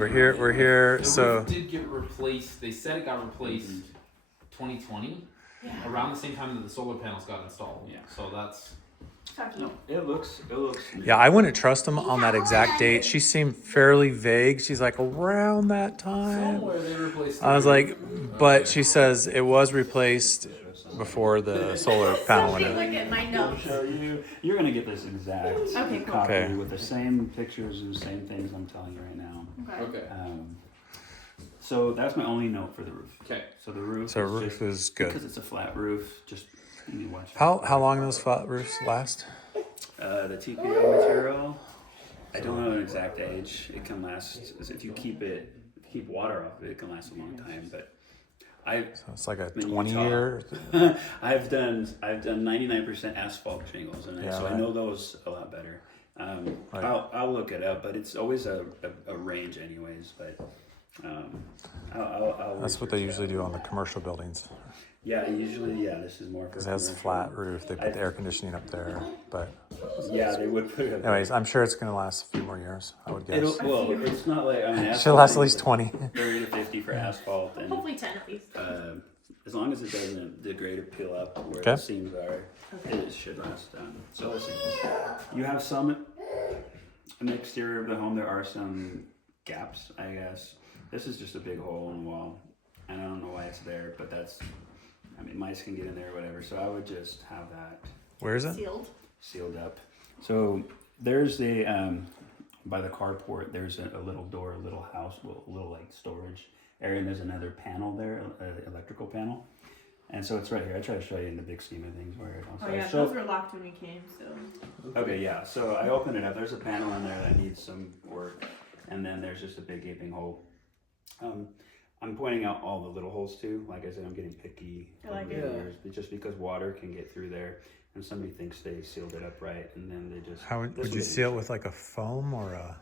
We're here. The So roof did get replaced. They said it got replaced 2020, around the same time that the solar panels got installed. Yeah. So that's. No, it looks. yeah, I wouldn't trust them on that exact date. She seemed fairly vague. She's like around that time. Somewhere they replaced. I was the like, roof. but she says it was replaced before the solar panel went Somebody in. look at my I'll notes. show you. You're gonna get this exact Okay, cool. copy Okay. with the same pictures and the same things I'm telling you right now. Okay. So that's my only note for the roof. Okay. So the roof. So is roof just, is good. because it's a flat roof. Just you need to watch. How long those flat roofs last? The TPO material. I don't know an exact age. It can last if you keep water off of it. It can last a long time. But So it's like a in 20 Utah. year. I've done 99% asphalt shingles, and Yeah, so right. I know those a lot better. Right. I'll look it up, but it's always a range, anyways. But I'll That's what they usually do on the commercial buildings Yeah, usually this is more for because it has a commercial. flat roof. They put the air conditioning up there, but Yeah, they would put it. anyways, I'm sure it's gonna last a few more years. I would guess. It's not like It should last at least 20. 30 to 50 for asphalt, and Hopefully 10 at least. as long as it doesn't degrade or peel up where Okay. the seams are, it should last. So let's see. You have some in the exterior of the home. There are some gaps, I guess. This is just a big hole in the wall, and I don't know why it's there, but mice can get in there or whatever. So I would just have that Where is it? sealed up. So there's the by the carport. There's a little door, a little house, a little like storage area, and there's another panel there, electrical panel. And so it's right here. I try to show you in the big scheme of things where it goes. Oh yeah, those were locked when we came, so. Okay, yeah. So I open it up. There's a panel in there that needs some work, and then there's just a big gaping hole. I'm pointing out all the little holes too. Like I said, I'm getting picky I like over it. the years, but just because water can get through there, and somebody thinks they sealed it up right, and then they just. How would this you one- seal it with like a foam or a?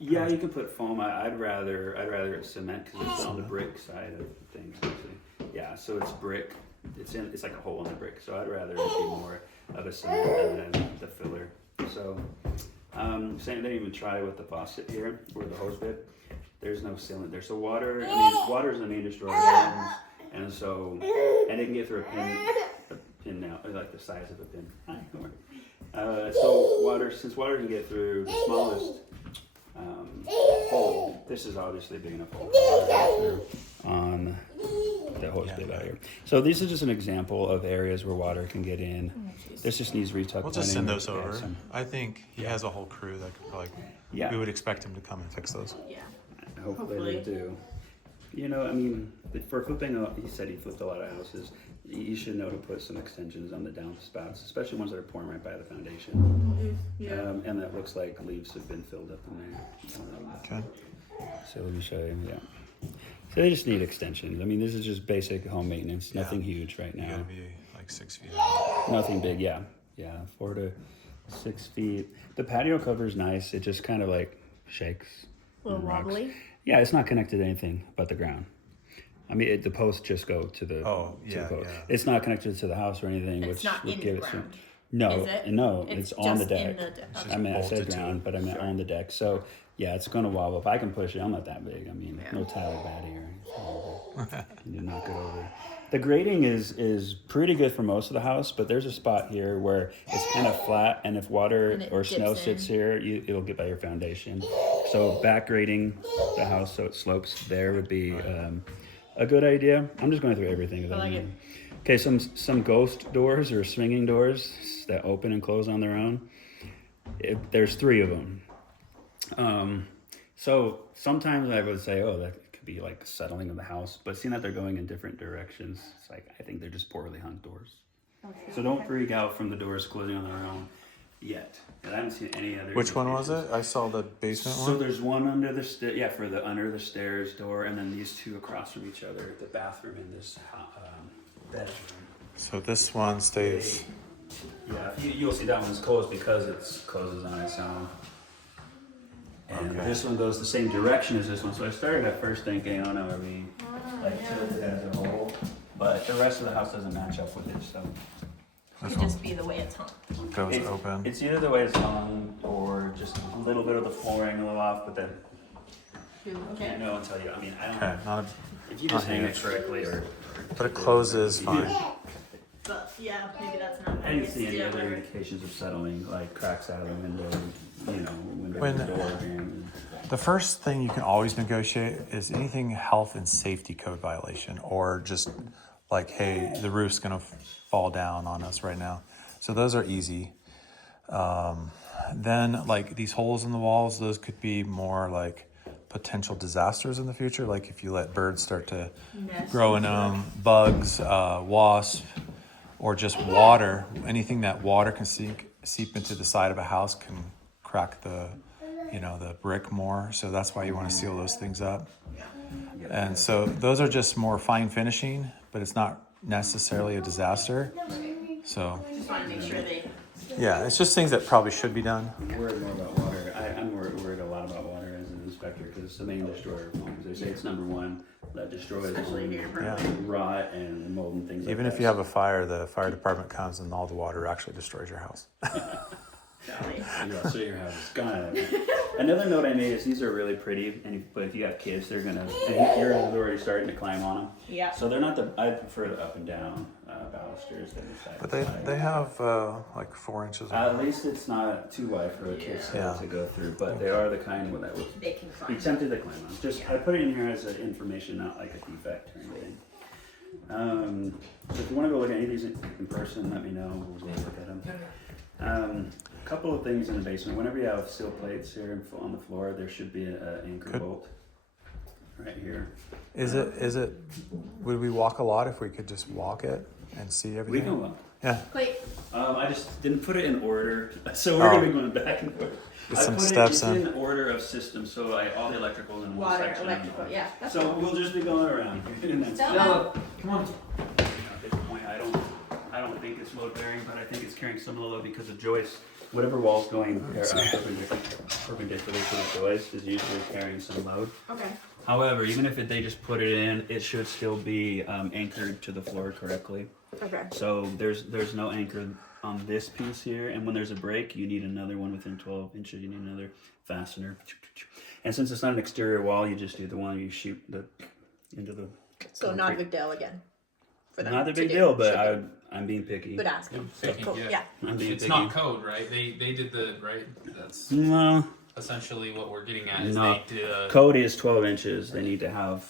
Yeah, you can put foam. I'd rather it's cement because it's on the brick side of things. Actually. Yeah, so it's brick. It's like a hole in the brick. So I'd rather it be more of a cement than the filler. So same. They even try with the faucet here or the hose bit. There's no sealant there. So water is the main destroyer of homes, and so it can get through a pin now, like the size of a pin. Hi, come on. So since water can get through the smallest hole, this is obviously a big enough hole to get through on the hose bit out here. So this is just an example of areas where water can get in. This just needs retuck. We'll just send those Yeah, over. some- I think he has a whole crew that could probably. Yeah. We would expect him to come and fix those. Yeah. Hopefully they do. For flipping, he said he flipped a lot of houses. You should know to put some extensions on the downspouts, especially ones that are pouring right by the foundation. Yeah. And that looks like leaves have been filled up in there. Okay. So let me show you. Yeah. So they just need extensions. This is just basic home maintenance. Nothing huge right You now. gotta be like 6 feet high. Nothing big. Yeah. 4 to 6 feet. The patio cover is nice. It just kind of like shakes. A little and rocks. wobbly. Yeah, it's not connected to anything but the ground. The posts just go to the. Oh, to yeah, the post. yeah. It's not connected to the house or anything, It's which not would in give the it some. ground. No, Is it? no, it's on the just deck. in the deck. just Okay. I said bolted to ground, it. but I meant on the deck. So yeah, it's gonna wobble. If I can push it, I'm not that big. No tally batty or anything. You knock it over. The grading is pretty good for most of the house, but there's a spot here where it's kind of flat, and if water And it or snow dips sits in. here, it'll get by your foundation. So back grading the house so it slopes there would be a good idea. I'm just going through everything. I like it. Okay, some ghost doors or swinging doors that open and close on their own. There's 3 of them. So sometimes I would say, oh, that could be like settling of the house, but seeing that they're going in different directions, it's like I think they're just poorly hung doors. So don't freak out from the doors closing on their own yet. And I haven't seen any other. Which one was indications. it? I saw the basement So one. there's one under the for the under the stairs door, and then these 2 across from each other, the bathroom and this bedroom. So this one stays. Yeah, you'll see that one's closed because it closes on its own. And Okay. this one goes the same direction as this one. So I started at first thinking, oh no, are we tilted as a whole? But the rest of the house doesn't match up with it, so. This Could one just be the way it's hung. goes open. It's either the way it's hung or just a little bit of the flooring a little off, but then Do I okay. know until you. I mean, I don't. Okay, not a, If you just not hang it huge. correctly, or but it closes fine. But yeah, maybe that's not. I didn't see any other indications of settling, like cracks out of the window, window When- and door jam. The first thing you can always negotiate is anything health and safety code violation, or just like, hey, the roof's gonna fall down on us right now. So those are easy. Then like these holes in the walls, those could be more like potential disasters in the future. Like if you let birds start to grow in them, bugs, wasps, or just water. Anything that water can seep into the side of a house can crack the brick more. So that's why you want to seal those things up. And so those are just more fine finishing, but it's not necessarily a disaster. So Just want to make sure they. yeah, it's just things that probably should be done. I'm worried more about water. I'm worried a lot about water as an inspector because it's the main destroyer of homes. They say it's number one that destroys Especially here, Yeah. rot and mold and things like Even that. if you have a fire, the fire department comes and all the water actually destroys your house. Yeah, so your house is gone. Another note I made is these are really pretty, but if you got kids, they're gonna. And yours is already starting to climb on them. Yeah. So they're not the. I prefer the up and down balusters than the side. But to side. they have like 4 inches. At least it's not too wide for a kid's head Yeah. to go through, but they are the kind that would They can be climb. tempted to climb on. Just I put it in here as an information, not like a defect or anything. So if you want to go look at any of these in person, let me know. We'll go look at them. A couple of things in the basement. Whenever you have steel plates here on the floor, there should be an anchor Good. bolt right here. Is it? Would we walk a lot if we could just walk it and see We everything? can look. Yeah. Wait. I just didn't put it in order, so we're Oh. gonna be going back and forth. Get I some put steps it's in. in order of systems, so all the electricals in one Water, section. electrical. Yeah. That's So cool. we'll just be going around. And that's Stella. Stella, come on. At this point, I don't think it's load bearing, but I think it's carrying some of the load because of joist. Whatever wall's going perpendicular to the joist is usually carrying some load. Okay. However, even if they just put it in, it should still be anchored to the floor correctly. Okay. So there's no anchor on this piece here, and when there's a break, you need another one within 12 inches. You need another fastener. And since it's not an exterior wall, you just do the one you shoot into the. So not a big deal again. For them Not a to big do. deal, but Should I'm being picky. be. But ask them. Picking, Cool. yeah. Yeah. I'm being It's picky. not code, right? They did the right. That's No, essentially what we're getting at. Is No. they did. code is 12 inches. They need to have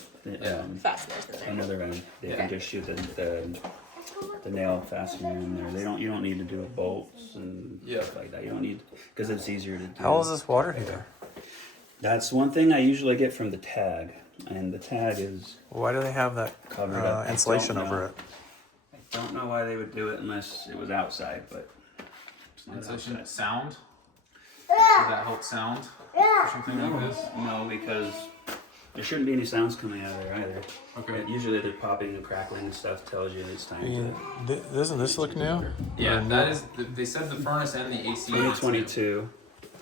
Fasteners in there. another end. They Okay. can just shoot the nail fastener in there. You don't need to do bolts and Yeah. stuff like that. You don't need because it's easier to do. How old is this water heater? That's one thing I usually get from the tag, and the tag is Why do they have that covered up. I insulation don't know. over it? I don't know why they would do it unless it was outside, but it's not Insulation outside. sound. Would that help sound or something like this? No, because there shouldn't be any sounds coming out of there either. Okay. Usually the popping and crackling and stuff tells you it's time to. Doesn't this look new? Yeah, that is. They said the furnace and the AC. 2022.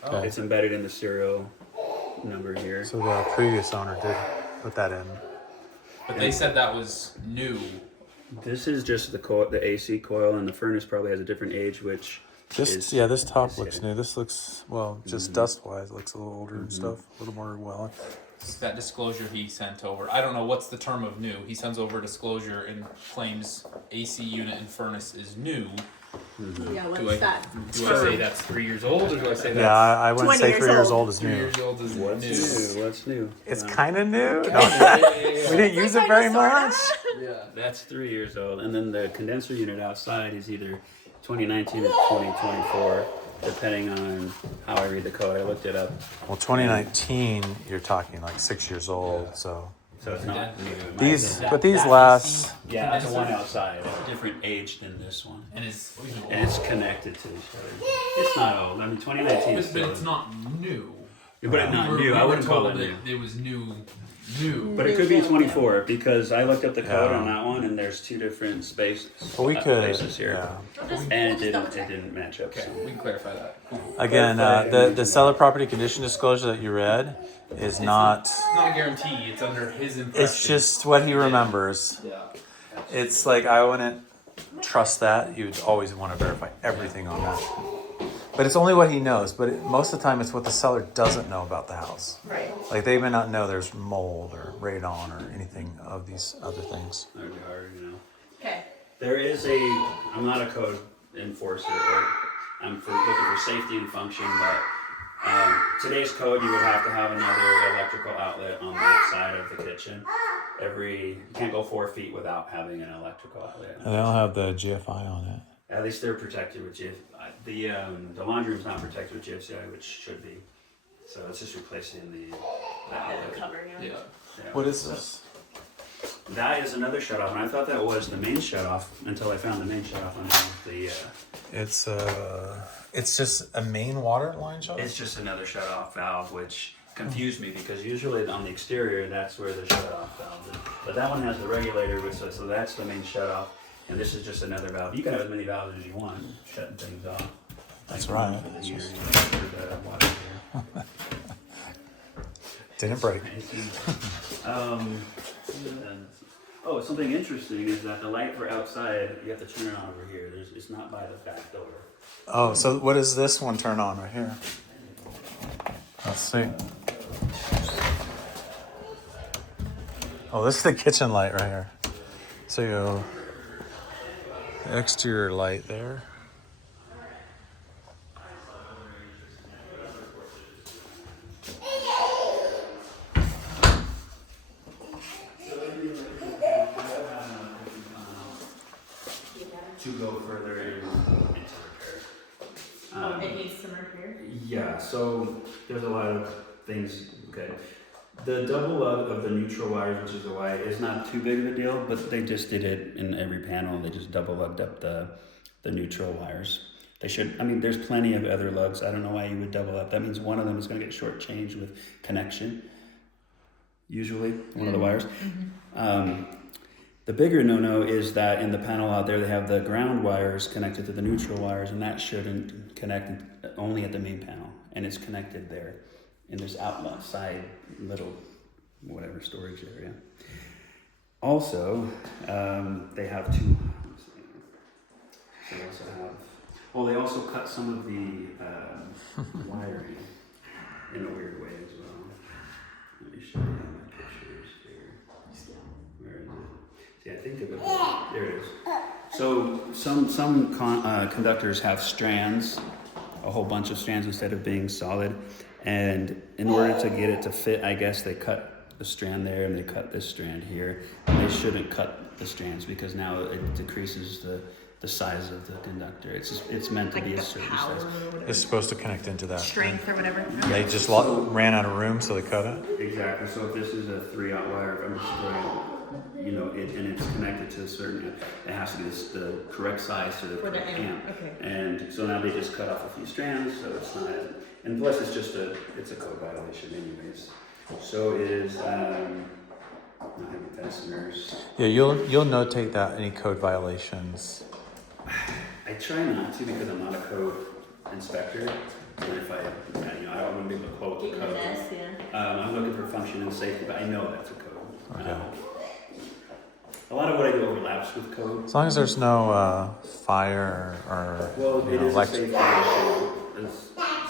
Okay. It's embedded in the serial number here. So the previous owner did put that in. But they said that was new. This is just the AC coil, and the furnace probably has a different age, which This is, this top is looks hidden. new. This looks just dust wise, looks a little older and stuff, a little more well. That disclosure he sent over. I don't know what's the term of new. He sends over disclosure and claims AC unit and furnace is new. Yeah. Do What's that? Do I say that's 3 years old, or do I say Yeah, that's I wouldn't 20 say years 3 years old. old is 3 new. years old is What's new? new? What's new? It's No, kind of new. No, Yeah. we didn't use it very much. Yeah. That's 3 years old, and then the condenser unit outside is either 2019 or 2024, depending on how I read the code. I looked it up, Well, 2019, you're talking like 6 years old. So so it's not new. It might these, be- but these last. Yeah, that's the one outside. It's a different age than this one. And is And it's connected to each other. It's not old. I mean, 2019 is but still. it's not new. But it's not We new. were- I we wouldn't were call told it new. that it was new. But it could be 24 because I looked up the code Yeah. on that one, and there's 2 different spaces. Well, we could. Places here, Yeah. and it didn't match up. Okay, So. we can clarify that. Cool. Again, the seller property condition disclosure that you read is not. It's not a guarantee. It's under his impression. It's just what he remembers. Yeah. It's like I wouldn't trust that. You'd always want to verify everything on that. But it's only what he knows. But most of the time, it's what the seller doesn't know about the house. Right. Like they may not know there's mold or radon or anything of these other things. There they are, you know. Okay. There is I'm not a code enforcer, or I'm looking for safety and function, but today's code, you would have to have another electrical outlet on that side of the kitchen. You can't go 4 feet without having an electrical outlet. And they don't have the GFI on it. At least they're protected with GFI. The laundry room's not protected with GFCI, which should be. So it's just replacing the outlet. Cover, Yeah. Yeah. What is this? That is another shutoff, and I thought that was the main shutoff until I found the main shutoff on the. It's just a main water line shut. It's just another shutoff valve, which confused me because usually on the exterior that's where the shutoff valve is. But that one has the regulator, so that's the main shutoff, and this is just another valve. You can have as many valves as you want, shutting things off. That's Like right. For the year, for the water here. Didn't break. Something interesting is that the light for outside, you have to turn it on over here. It's not by the back door. Oh, so what does this one turn on right here? Let's see. Oh, this is the kitchen light right here. So you go the exterior light there. To go further into repair. It needs some repair. Yeah, so there's a lot of things. Okay, the double lug of the neutral wires, which is the white, is not too big of a deal, but they just did it in every panel. They just double lugged up the neutral wires. They should. I mean, there's plenty of other lugs. I don't know why you would double up. That means one of them is going to get shortchanged with connection. Usually, one of the wires. The bigger no-no is that in the panel out there, they have the ground wires connected to the neutral wires, and that shouldn't connect only at the main panel, and it's connected there in this outside little whatever storage area. Also, they have two. They also cut some of the wiring in a weird way as well. Let me show you my pictures here. Where is it? See, I think of it. There it is. So some conductors have strands, a whole bunch of strands instead of being solid. And in order to get it to fit, I guess they cut the strand there and they cut this strand here. And they shouldn't cut the strands because now it decreases the size of the conductor. It's meant to Like be a the certain power size. or whatever. It's supposed to connect into that. Strength or whatever. They just ran out of room, so they cut it. Exactly. So if this is a 3/0 wire, if I'm just throwing, and it's connected to a certain, it has to be the correct size to the For the correct amp. amp. Okay. And so now they just cut off a few strands, so it's not. And plus, it's a code violation, anyways. So it is not having fasteners. Yeah, you'll notate that any code violations. I try not to because I'm not a code inspector. And if I wouldn't be able to quote the code. I'm looking for function and safety, but I know that's a code. Okay. A lot of what I do overlaps with code. As long as there's no fire or It is a electric. safety issue.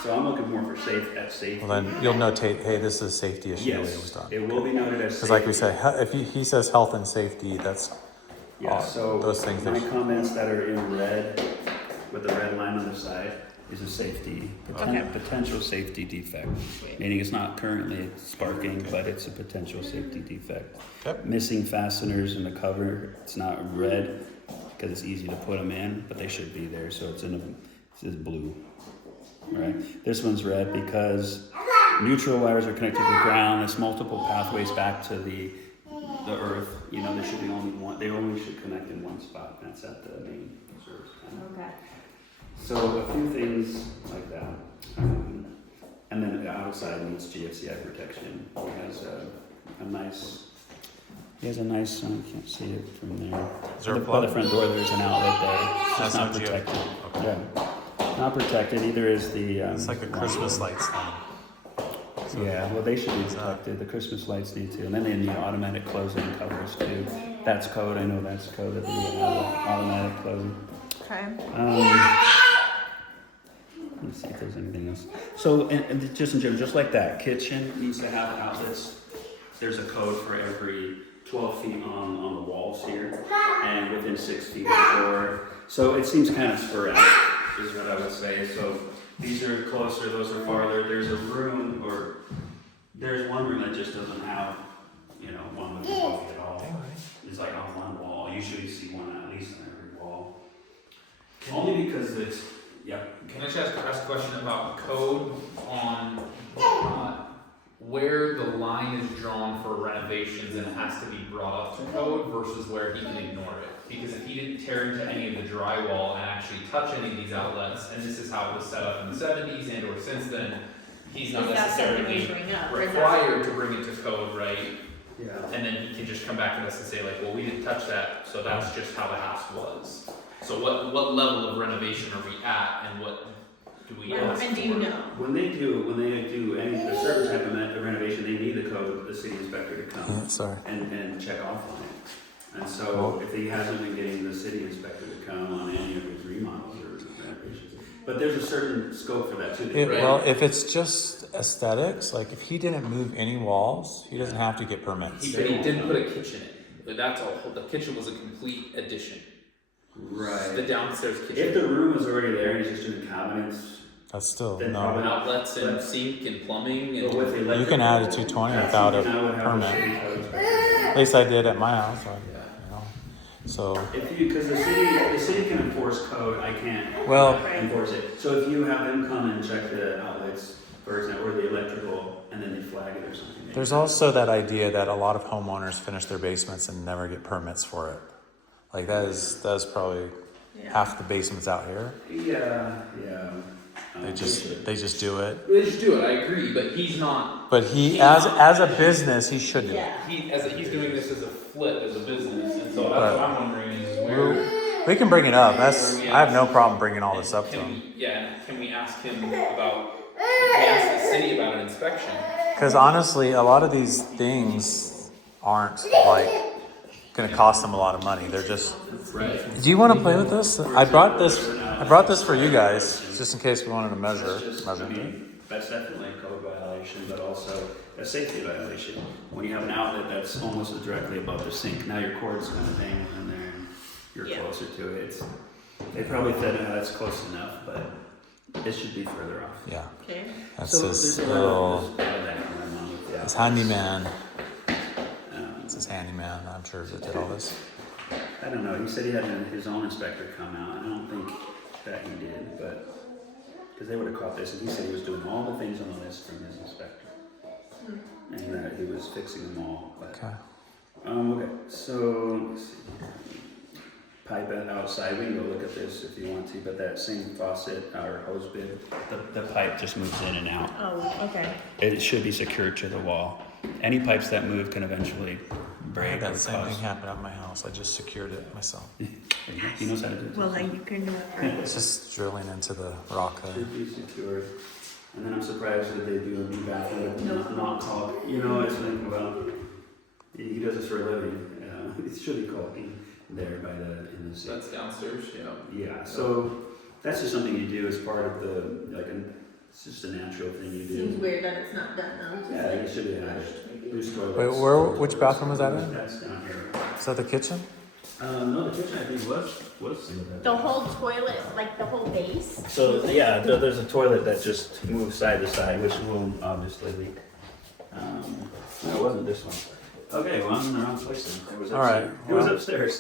So I'm looking more for safety. Well, then you'll notate, hey, this is a safety issue. It was Yes, done. it will be noted as Because, like we safety. say, if he says health and safety, that's Yeah, so those things. my comments that are in red with the red line on the side is a potential safety defect. Meaning it's not currently sparking, but it's a potential safety defect. Okay. Missing fasteners in the cover. It's not red because it's easy to put them in, but they should be there. So it's blue. Right. This one's red because neutral wires are connected to the ground. There's multiple pathways back to the earth. There should be only one. They only should connect in one spot. That's at the main service panel. Okay. So a few things like that. And then the outside needs GFCI protection. He has a nice, you can't see it from there. Is there a By plug? the front door, there's an outlet there. It's That's not not protected. Okay. Yeah. Not protected. Either is the... It's like a Christmas lights thing. Yeah, well, they should be protected. The Christmas lights need to. And then they need automatic closing covers too. That's code. I know that's code. That they need automatic closing. Okay. Let's me see if there's anything else. So, and just in general, just like that, kitchen needs to have outlets. There's a code for every 12 feet on the walls here, and within 6 feet of the door. So it seems kind of sporadic, is what I would say. So these are closer, those are farther. There's a room, or there's one room that just doesn't have, one with coffee at all. It's like on one wall. Usually you see one at least on every wall. Only because it's, Can I just ask a question about code on where the line is drawn for renovations and it has to be brought up to code versus where he can ignore it? Because if he didn't tear into any of the drywall and actually touch any of these outlets, and this is how it was set up in the 70s and or since then, he's not Is that something necessarily we bring up, or is that- required to bring it to code, right? yeah. And then he can just come back to us and say like, well, we didn't touch that, so that's just how the house was. So what level of renovation are we at, and what do we ask And do you for? know? When they do any a certain type of renovation, they need the code, the city inspector to come Sorry. and check off on it. And so if he hasn't been getting the city inspector to come on any of his remodels or renovations, but there's a certain scope for that too. Well, if it's just aesthetics, like if he didn't move any walls, he doesn't have to get permits. But he didn't put a kitchen in. That's all. The kitchen was a complete addition. Right. The downstairs If kitchen. the room was already there and he's just doing cabinets, That's still Then no. probably- Outlets and sink and plumbing and but with electrical, You can add a 220 that's without a something I would have the permit. city code inspector. At least I did at my house. Yeah. So Because the city can enforce code, I can't well, enforce it. So if you have them come and check the outlets, for example, or the electrical, and then they flag it or something. there's also that idea that a lot of homeowners finish their basements and never get permits for it. Like that's probably half the basements out here. Yeah. They just do it. They just do it. I agree, but he's not. But he, as a business, he should do it. Yeah. He's doing this as a flip as a business, and so that's what I'm wondering is where. We can bring it up. I have no problem bringing all this up to Can him. can we ask him about? Can we ask the city about an inspection? Because honestly, a lot of these things aren't like going to cost them a lot of money. They're just. Right. Do you want to play with this? I brought this for you guys, just in case we wanted to measure. That's definitely a code violation, but also a safety violation. When you have an outlet that's almost directly above the sink, now your cord's kind of hanging in there, and you're closer to it. They probably said that's close enough, but it should be further off. Yeah, Okay. that's his little. His handyman. It's his handyman. I'm sure that did all this. I don't know. He said he had his own inspector come out. I don't think that he did, but because they would have caught this, and he said he was doing all the things on the list from his inspector, and that he was fixing them all. But, Okay. okay. So let's see. Pipe outside. We can go look at this if you want to, but that same faucet or hose bib, the pipe just moves in and out. Oh, okay. It should be secured to the wall. Any pipes that move can eventually I break had or that same cause. thing happen at my house. I just secured it myself. He knows how to do it. Well, then you can do it for It's just drilling into the rock there. Should be secured. And then I'm surprised that they do a new bathroom with not caulk. It's like, well, he does this for a living. It should be caulking there in the So city. that's downstairs. Yeah. Yeah, so that's just something you do as part of it's just a natural thing you do. Seems weird that it's not done though. Yeah, it should be added. Loose toilets. Wait, which bathroom is that in? That's down here. Is that the kitchen? No, the kitchen I think was. The whole toilet, like the whole base? So yeah, there's a toilet that just moves side to side, which will obviously leak. No, it wasn't this one. Okay, well I'm in the wrong place then. It was All right, upstairs. It was well. upstairs.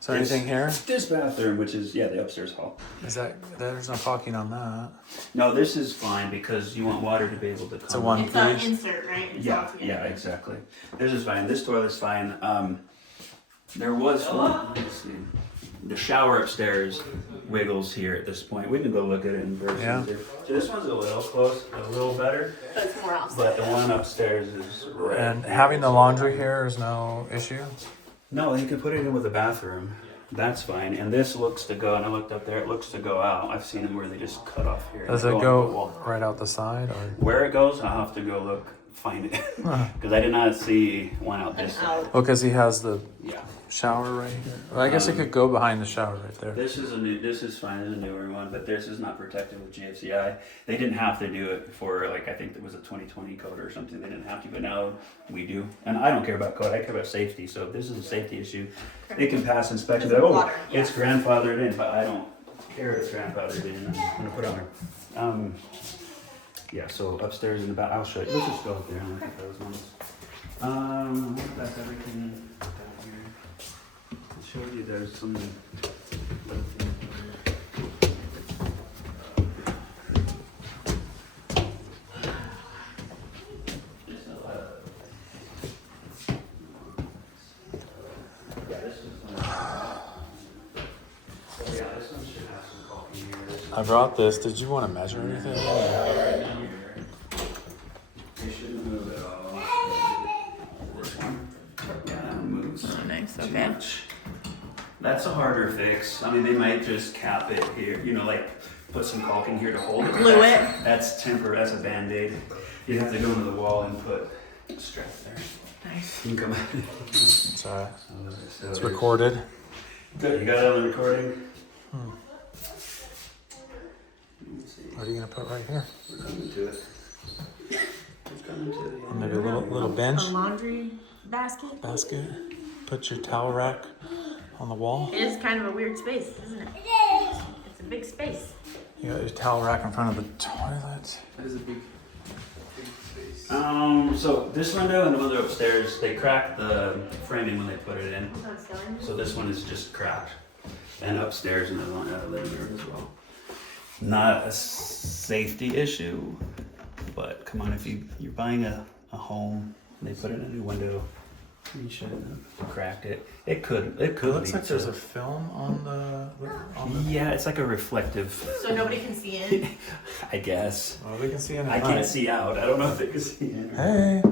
Is there anything here? This bathroom, which is the upstairs hall. There's no caulking on that. No, this is fine because you want water to be able to come. It's a one It's an piece. insert, right? It's all together. Yeah, exactly. This is fine. This toilet's fine. There was one. Let's see. The shower upstairs wiggles here at this point. We can go look at it in person. Yeah. Too. So this one's a little close, a little better, But it's more outside. but the one upstairs is right. And having the laundry here is no issue. No, you can put it in with a bathroom. That's fine. And this looks to go, and I looked up there, it looks to go out. I've seen them where they just cut off here. Does and it on the go wall. right out the side or? Where it goes, I'll have to go look find it because I did not see one out this side. Out. Oh, because he has the Yeah. shower right here. Well, I guess it could go behind the shower right there. This is fine. This is a newer one, but this is not protected with GFCI. They didn't have to do it for like I think it was a 2020 code or something. They didn't have to, but now we do. And I don't care about code. I care about safety. So if this is a safety issue, it can pass inspection. Just Oh, water, yeah. it's grandfathered in, but I don't care if it's grandfathered in. I'm gonna put it on there. Yeah. So upstairs in the back, I'll show you. Let's just go up there and look at those ones. That's everything down here. I showed you there's some little things yeah, this one should have some caulking here. This I brought this. Did you want to measure anything? right down here. They shouldn't move at all. This one. Yeah, that one moves. Oh, nice. Too Okay. much. That's a harder fix. I mean, they might just cap it here, you know, like put some caulking here to hold it. Glue it. That's temporary. That's a Band-Aid. You'd have to go into the wall and put a strap there. Nice. You can come. It's alright. So It's recorded. Good. You got it on the recording. Let me see. What are you gonna put right here? We're coming to it. We're coming to the end. Maybe a little bench, A laundry basket. basket. Put your towel rack on the wall. It is kind of a weird space, isn't it? It's a big space. You got your towel rack in front of the toilet. That is a big space. So this window and the window upstairs, they cracked the framing when they put it in. So this one is just cracked. And upstairs in the living room as well. Not a safety issue, but come on, if you're buying a home and they put in a new window, you shouldn't have cracked it. It could It looks lead like there's to- a film on the. Yeah, it's like a reflective, So nobody can see in. I guess. Well, we can see in the I front. can't see out. I don't know if they can see in. Hey.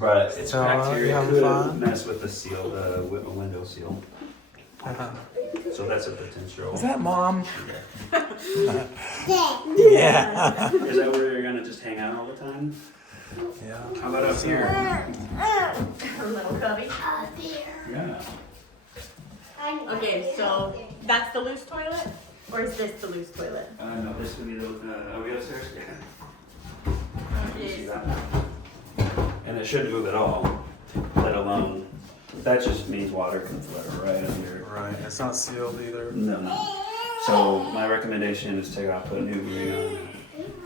But it's So, cracked here. you It having could fun? mess with the seal, the window seal. So that's a potential. Is that mom? Yeah. Yeah. Is that where you're gonna just hang out all the time? Yeah. How about up here? Her little cubby. Yeah. Okay, so that's the loose toilet? Or is this the loose toilet? No, this would be the. Are we upstairs? Yeah. You see Yes. that? And it shouldn't move at all, let alone. That just means water can flow right under. Right. It's not sealed either. No. So my recommendation is take out, put a new green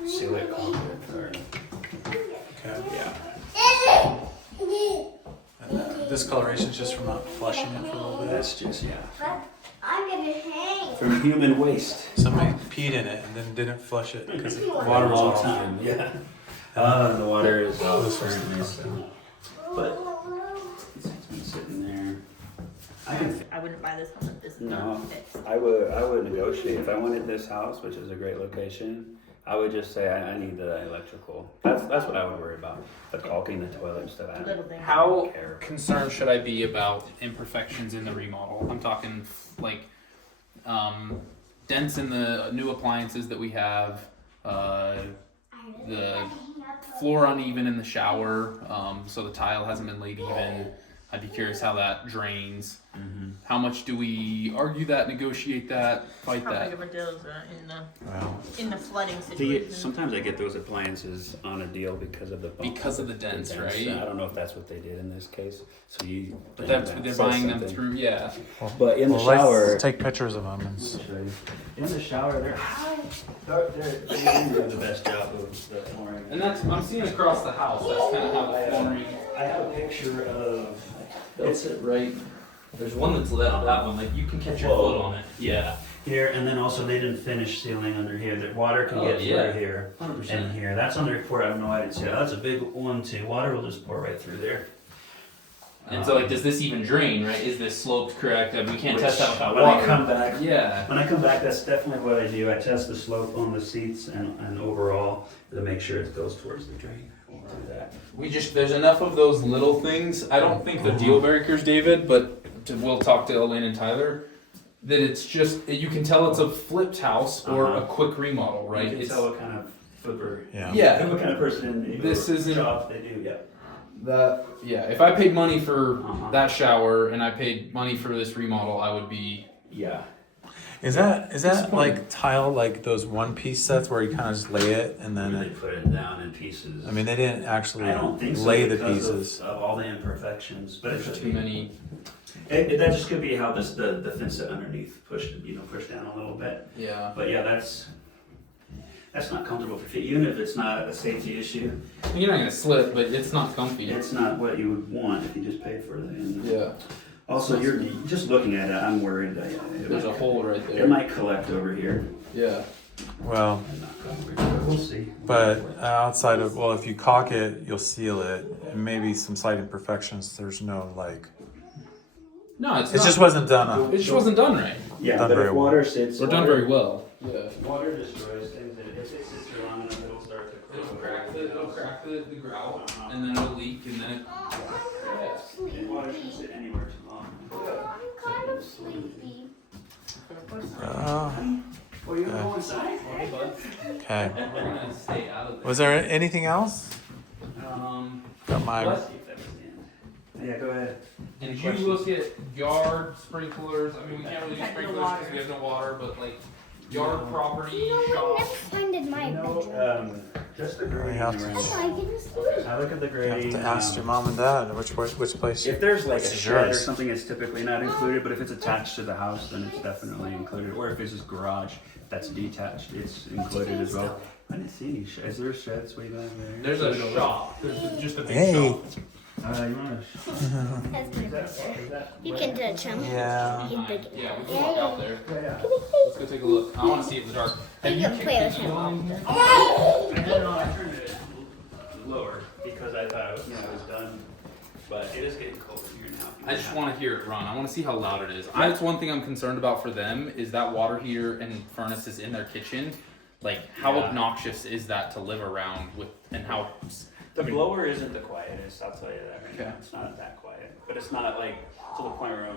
on, seal it, concrete, or Okay. yeah. And discoloration is just from not flushing it for a little bit. That's just yeah. I'm gonna hang. From human waste. Somebody peed in it and then didn't flush it because the For water a was long off. time. Yeah. The water is off currently, so. But it's been sitting there. I wouldn't buy this home if this is No, not fixed. I would negotiate. If I wanted this house, which is a great location, I would just say I need the electrical. That's what I would worry about. The caulking, the toilet and stuff. I Little don't thing. How care. concerned should I be about imperfections in the remodel? I'm talking like dents in the new appliances that we have, the floor uneven in the shower, so the tile hasn't been laid even. I'd be curious how that drains. Mm-hmm. How much do we argue that, negotiate that, fight How big that? of a deal is that Wow. in the flooding situation? Sometimes I get those appliances on a deal because of the bump. Because of the dents, right? I don't know if that's what they did in this case. So But that's they're buying them something. through, yeah. But in the Well, shower, let's take pictures of them. And I'll show you. In the shower, they're doing the best job of the flooring. And that's I'm seeing across the house. That's kind of how the flooring. I have a picture of. It's it right. There's one that's lit on that one. Like you can catch your Whoa. foot on it. Yeah. Here, and then also they didn't finish sealing under here. The water can Oh, get yeah. through here 100%. and here. That's on the report. I don't know. I didn't see that. That's a big one too. Water will just pour right through there. And so, like, does this even drain? Right? Is this sloped correct? We can't test that without when I water. come back. Yeah. When I come back, that's definitely what I do. I test the slope on the seats and overall to make sure it goes towards the drain. We'll do that. There's enough of those little things. I don't think the deal breakers, David, but we'll talk to Elaine and Tyler. That it's just you can tell it's a flipped house or Uh-huh. a quick remodel, right? You can It's tell what kind of flipper. Yeah. Yeah. What kind of person? This isn't- job they do. Yeah. If I paid money for Uh-huh. that shower and I paid money for this remodel, I would be. Yeah. Is that Disappointing. like tile, like those one piece sets where you kind of just lay it and then They it, put it down in pieces. I mean, they didn't actually I don't think so lay the because pieces. of all the imperfections, but it There's could too be. many. That just could be how the fence underneath pushed down a little bit. Yeah. But yeah, that's not comfortable for feet, even if it's not a safety issue. You're not gonna slip, but it's not comfy. It's not what you would want if you just paid for it. And Yeah. also, you're just looking at it. I'm worried that There's a hole right there. it might collect over here. Yeah. Well, And not come over here. We'll see. but outside of, well, if you caulk it, you'll seal it. And maybe some slight imperfections. There's no like, No, it's it not. just wasn't done. It just wasn't done right. Yeah, Done but very if well. water sits, Or done very well. Yeah. water destroys things. And if it sits here long enough, it'll start to It'll crack the grout, and then it'll leak, and then it. And water shouldn't sit anywhere too long. I'm kind of sleepy. Oh, you're gonna go inside? Okay. We're gonna stay out of Was there anything else? Got my. Yeah, go ahead. And if you look at yard sprinklers, I mean, we can't really do sprinklers because we have no water, but like yard property, You know, I shop. never funded my bedroom. Just the We grading have to- around. Oh, I can sleep. I look at the You grading. have to ask your mom and dad which place. If there's like a This is shed or yours. something, it's typically not included, but if it's attached to the house, then it's definitely included. Or if it's just garage that's detached, it's included as well. I didn't see any sheds. Is there sheds way back there? There's a shop. There's just a big Hey. shop. You wanna? That's my brother. You can touch him. Yeah. He's big. Yeah, we can walk out there. Yeah. Let's go take a look. I want to see it in the dark. Have You you can kicked play the with him. ceiling in here? I turned it lower because I thought it was done, but it is getting colder here now. I just want to hear it run. I want to see how loud it is. That's one thing I'm concerned about for them is that water heater and furnace is in their kitchen. Like, how Yeah. obnoxious is that to live around with, and how? The blower isn't the quietest, I'll tell you that right Okay. now. It's not that quiet, but it's not like to the point where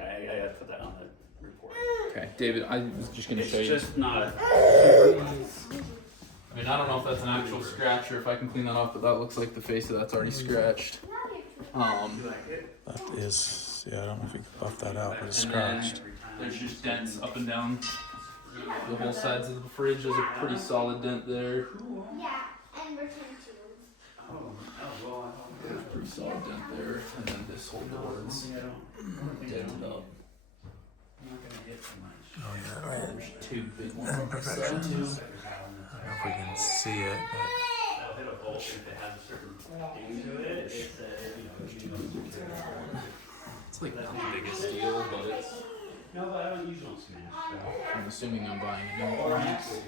I had to put that on the report. Okay, David, I was just gonna It's show you. just not. I mean, I don't know if that's an actual scratch or if I can clean that off, but that looks like the face of that's already scratched. You like it? That is, yeah, I don't know if you can buff that out, but it's And then scratched. there's just dents up and down the whole sides of the fridge. There's a pretty solid dent there. Yeah, and we're 10 too. Oh, well, There's a pretty solid dent there, and then this whole board's I don't think dented up. I'm not gonna hit too much. Oh, yeah, right. There's two big ones on the side. I don't know if we can see it, but I'll hit a bolt if it has a certain thing to it. It's It's like not the biggest deal, but it's. no, but I don't usually smash. So. I'm assuming I'm buying a new one. Exactly.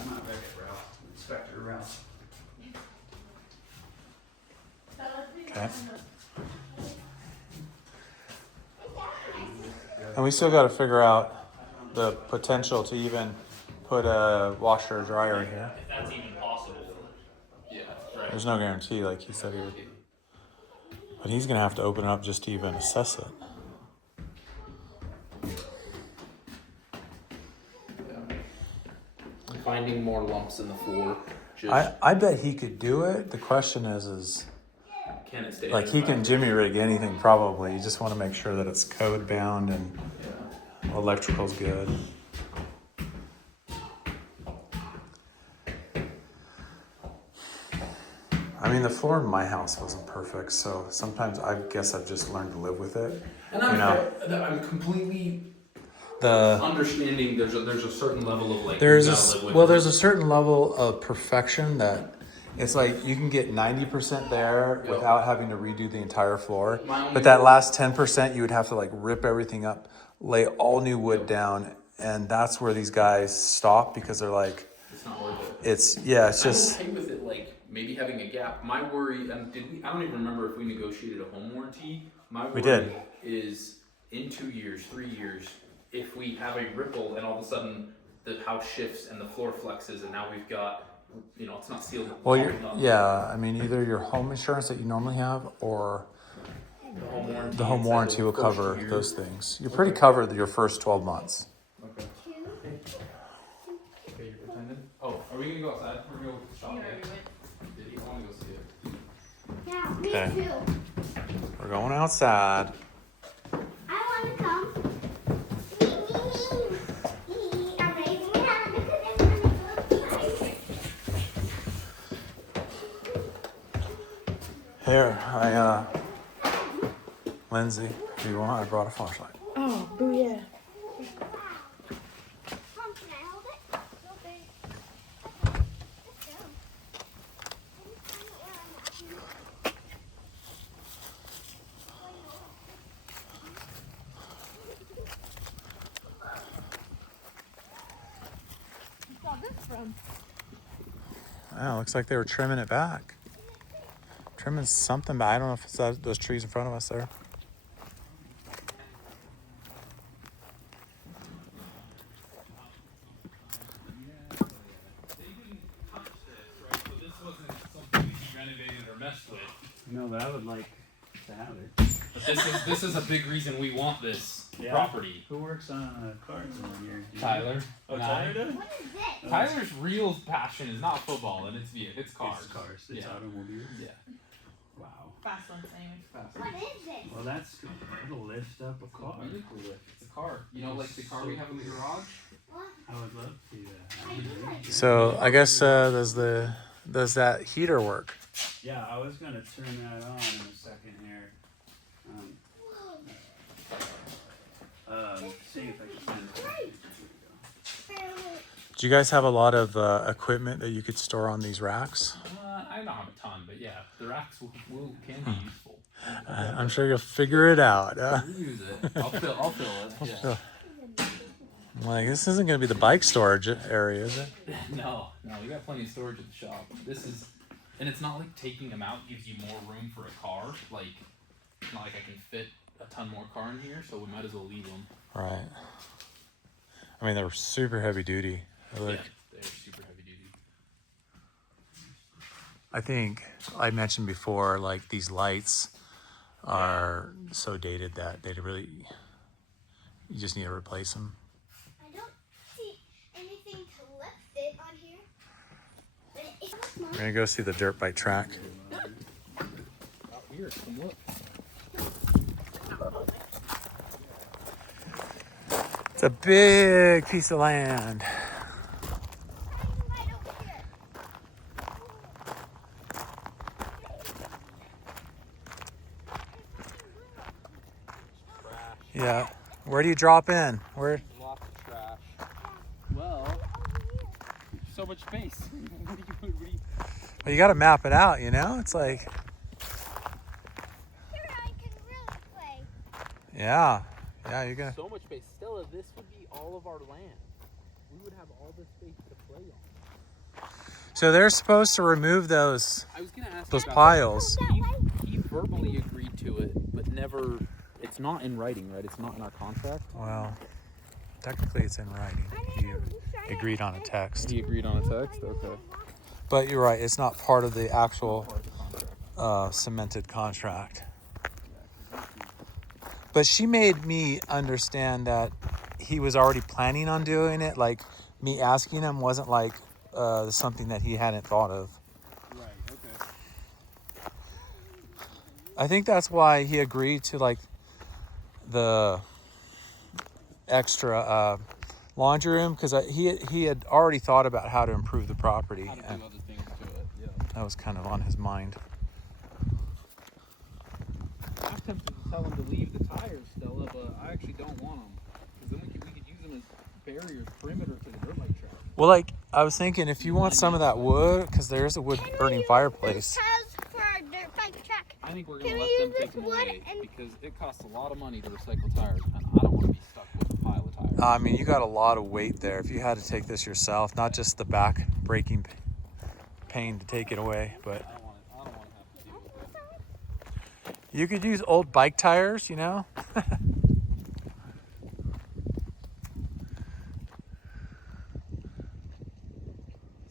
I'm not Beckett Ralph, I'm Inspector Ralph. okay. And we still got to figure out the potential to even put a washer or dryer in here. If that's even possible. Yeah, right. There's no guarantee, like he said he would. But he's gonna have to open it up just to even assess it. Finding more lumps in the floor. Just I bet he could do it. The question is can it stay like there? he can jimmy rig anything probably. You just want to make sure that it's code bound and Yeah. electrical's good. I mean, the floor in my house wasn't perfect, so sometimes I guess I've just learned to live with it. And I'm completely The understanding there's a certain level of like there's you gotta live with it. there's a certain level of perfection that it's like you can get 90% there Yep. without having to redo the entire floor. My only- But that last 10%, you would have to like rip everything up, lay all new wood down, and that's where these guys stop because they're like, It's not worth it. it's I'm just okay with it, like maybe having a gap. My worry, and I don't even remember if we negotiated a home warranty. My worry We did. is in 2 years, 3 years, if we have a ripple and all of a sudden the house shifts and the floor flexes and now we've got, it's not sealed. well, falling up. yeah. I mean, either your home insurance that you normally have or The home warranty. the home it's like warranty the will first cover year. those things. You're pretty covered your first 12 months. Okay. Okay, you're pretending? Oh, we gonna go outside? We're gonna go You shopping. already went. Did he want to go see it? Yeah, me Okay. too. We're going outside. I want to come. I'm raising my hand because I'm going to go outside. Here, Lindsay, do you want? I brought a flashlight. Oh, booyah. Mom, can I hold it? No, babe. Let's go. Oh, looks like they were trimming it back. Trimming something, but I don't know if it's those trees in front of us there. This wasn't something he renovated or messed with. No, but I would like to have it. But this is a big reason we want this Yeah. property. Who works on cars in here? Tyler. Oh, and I. Tyler does? What is this? Tyler's real passion is not football and it's cars. It's cars. It's Yeah. automobiles. Yeah. Wow. Fast ones, anyway. What is this? Well, that's good. It'll lift up a car. It's a car. You know, like the car we have in the garage? What? I would love to see that. I do like this. So I guess does that heater work? Yeah, I was gonna turn that on in a second here. See if I can find it. Here we go. Do you guys have a lot of equipment that you could store on these racks? I don't have a ton, but yeah, the racks can be useful. I'm sure you'll figure it out. We'll use it. I'll fill it. Yeah. Like, this isn't going to be the bike storage area, is it? No, we got plenty of storage at the shop. And it's not like taking them out gives you more room for a car. Like, it's not like I can fit a ton more car in here, so we might as well leave them. Right. I mean, they're super heavy duty. Like, Yeah, they're super heavy duty. I think I mentioned before, like, these lights are so dated that they really, you just need to replace them. I don't see anything to lift it on here. But it's We're going to go see the dirt bike track. Out here, come look. It's a big piece of land. right over here. Yeah. Where do you drop in? Where? Lots of trash. Well, so much space. What do you Well, you got to map it out, you know? It's like, Here I can really play. yeah. Yeah, you're going to. So much space. Stella, this would be all of our land. We would have all this space to play on. So they're supposed to remove those I was gonna ask those you about piles. that. He verbally agreed to it, but never. It's not in writing, right? It's not in our contract. Well, technically it's in writing. He agreed on a text. He agreed on a text. Okay. But you're right, it's not part of the actual Part of the contract. cemented contract. But she made me understand that he was already planning on doing it. Like, me asking him wasn't like something that he hadn't thought of. Right. Okay. I think that's why he agreed to like the extra laundry room, because he had already thought about how to improve the property, How to and do other things to it. Yeah. that was kind of on his mind. I'm tempted to tell him to leave the tires, Stella, but I actually don't want them because then we could use them as barriers, perimeter to the dirt bike track. Well, like, I was thinking, if you want some of that wood, because there's a wood burning fireplace. For our dirt bike track. I think we're Can gonna we let them use take this them wood away and- because it costs a lot of money to recycle tires, and I don't want to be stuck with a pile of tires. I mean, you got a lot of weight there. If you had to take this yourself, not just the back breaking pain to take it away, but I don't want to have to deal with it. you could use old bike tires, you know?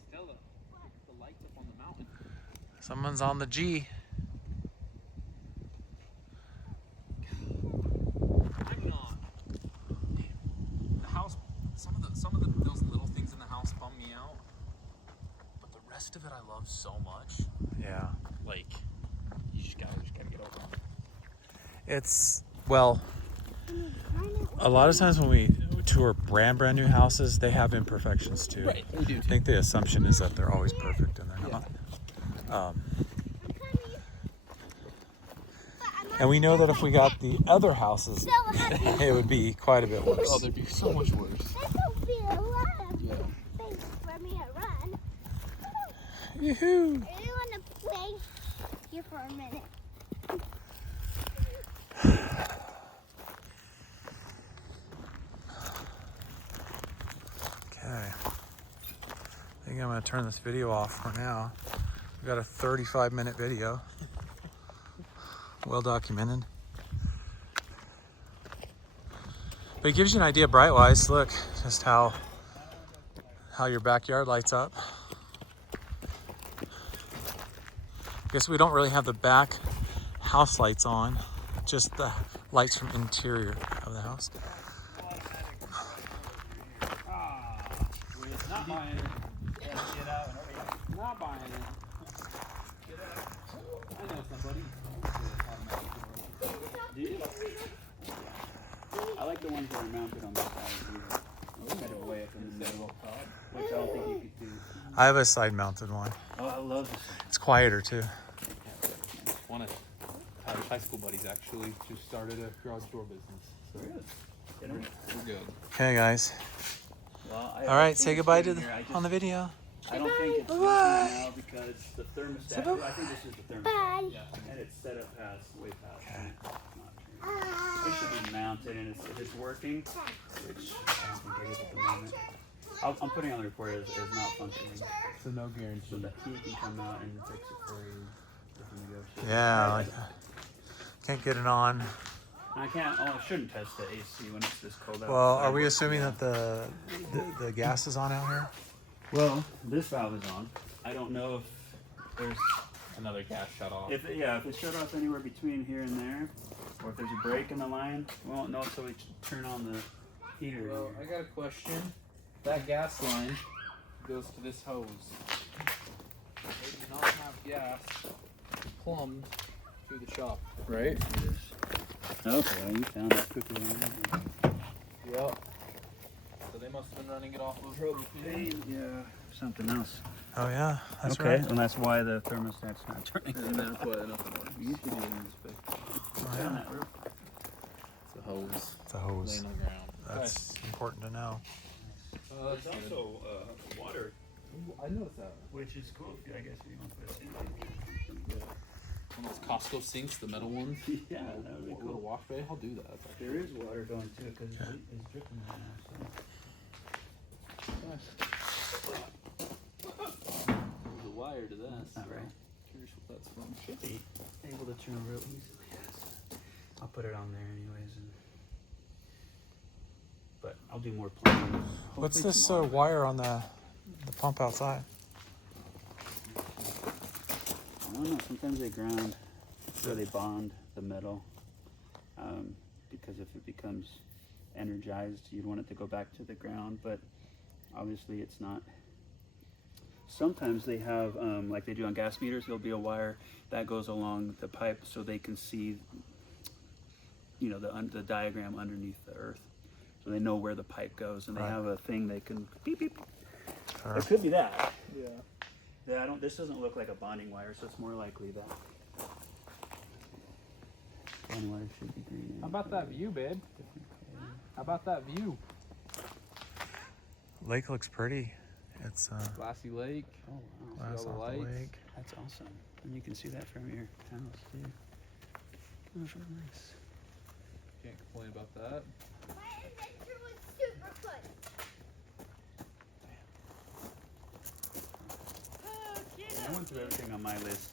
Stella, the lights up on the mountain. Someone's on the G. I'm not. The house, some of the those little things in the house bum me out. rest of it I love so much. Yeah. Like, you just gotta get over it. It's, well, a lot of times when we tour brand new houses, they have imperfections too. Right, they do I too. think the assumption is that they're always perfect, and they're not. And we know that if we got the other houses, it would be quite a bit worse. Oh, they'd be so much worse. This will be a lot of space for me to run. Yoo-hoo. I want to play here for a minute. Okay. I think I'm going to turn this video off for now. We've got a 35-minute video. Well documented. But it gives you an idea bright-wise. Look, just how your backyard lights up. I guess we don't really have the back house lights on, just the lights from interior of the house. Not buying it. Yeah, get out and hurry. Not buying it. I know somebody. Do you? I like the ones that are mounted on the side. Kind of way up in the middle, which I don't think you could do. I have a side-mounted one. Oh, I love this. It's quieter too. One of Tyler's high school buddies actually just started a garage door business. So Really? we're good. Okay, guys. Well, All right, say goodbye to on the video. I don't think it's working now because the thermostat. I think this is the thermostat. Bye. And it's set up way past. It should be mounted, and if it's working, which I don't think it is at the moment. I'm putting on the report as not functioning, So no guarantee. so that he can come out and fix it for you if you negotiate. Yeah, like, can't get it on. I can't. Oh, I shouldn't test the AC when it's this cold out. Well, are we assuming that the gas is on out here? Well, this valve is on. I don't know if there's Another gas shut off. if it's shut off anywhere between here and there, or if there's a break in the line. We won't know until we turn on the heater. Well, I here. got a question. That gas line goes to this hose. They do not have gas plumbed through the shop, right? Okay, well, you found that quickly. Yep. So they must have been running it off of propane. Yeah, something else. Oh yeah, that's okay, right. and that's why the thermostat's not turning. And that's why nothing works. You should be in this picture. Oh, yeah. It's a hose It's a hose. laying on the ground. That's important to know. That's There's good. also water, Ooh, I noticed that. which is cool. I guess you want to put it One of those Costco sinks, the metal ones. in. Yeah, that would be A little cool. wash bay. I'll do that. There is water going too, because it's dripping right now. There's a wire to that. That's not right. Curious what that's from. Should be able to turn real easily. I'll put it on there anyways. But I'll do more plumbing. What's hopefully this tomorrow. wire on the pump outside? I don't know. Sometimes they ground, or they bond the metal. Because if it becomes energized, you'd want it to go back to the ground. But obviously, it's not. Sometimes they have, like they do on gas meters, there'll be a wire that goes along the pipe so they can see, the diagram underneath the earth. So they know where the pipe goes, and they Right. have a thing they can beep beep. Sure. It could be that. Yeah. Yeah, this doesn't look like a bonding wire, so it's more likely that. Bonding wire should be green. How about that view, babe? How about that view? Lake looks pretty. It's Glassy lake. Oh, wow. glass all the off the lights. lake. That's awesome. And you can see that from your house, too. That's real nice. Can't complain about that. My adventure was super fun. I went through everything on my list.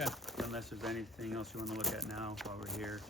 Okay. Unless there's anything else you want to look at now while we're here.